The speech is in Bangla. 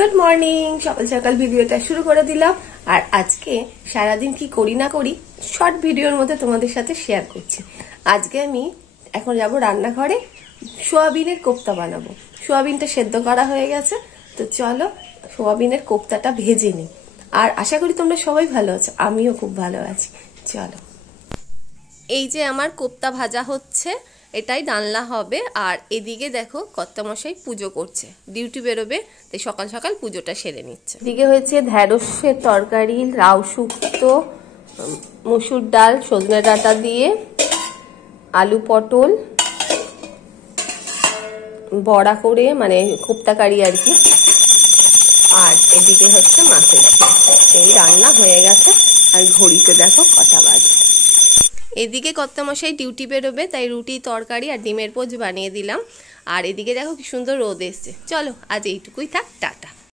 Good morning. সকাল সকাল ভিডিওটা শুরু করে দিলাম। আর আজকে সারাদিন কি করি না করি শর্ট ভিডিওর মধ্যে তোমাদের সাথে শেয়ার করছি। আজকে আমি এখন যাব রান্নাঘরে, সোয়াবিনের কোপ্তা বানাবো। সোয়াবিনটা সেদ্ধ করা হয়ে গেছে, তো চলো সোয়াবিনের কোপ্তাটা ভেজে নিই। আর আশা করি তোমরা সবাই ভালো আছো, আমিও খুব ভালো আছি। চলো, এই যে আমার কোপ্তা ভাজা হচ্ছে, এটাই ডালনা হবে। আর এদিকে দেখো কর্তামশাই পুজো করছে, ডিউটি বেরোবে, তাই সকাল সকাল পুজোটা সেরে নিচ্ছে। এদিকে হয়েছে ঢ্যাঁড়সের তরকারি, লাউ শুক্তো, মসুর ডাল, সজনে ডাঁটা দিয়ে, আলু পটল বড়া করে, মানে কোপ্তা কারি আর কি। আর এদিকে হচ্ছে মাছের ঝোল। এই রান্না হয়ে গেছে। আর ঘড়িতে দেখো কটা বাজে। এদিকে কর্তামশাই ডিউটি বেরোবে, তাই রুটি তরকারি আর ডিমের পোচ বানিয়ে দিলাম। আর এদিকে দেখো কি সুন্দর রোদ এসছে। চলো আজ এইটুকুই থাক, টাটা।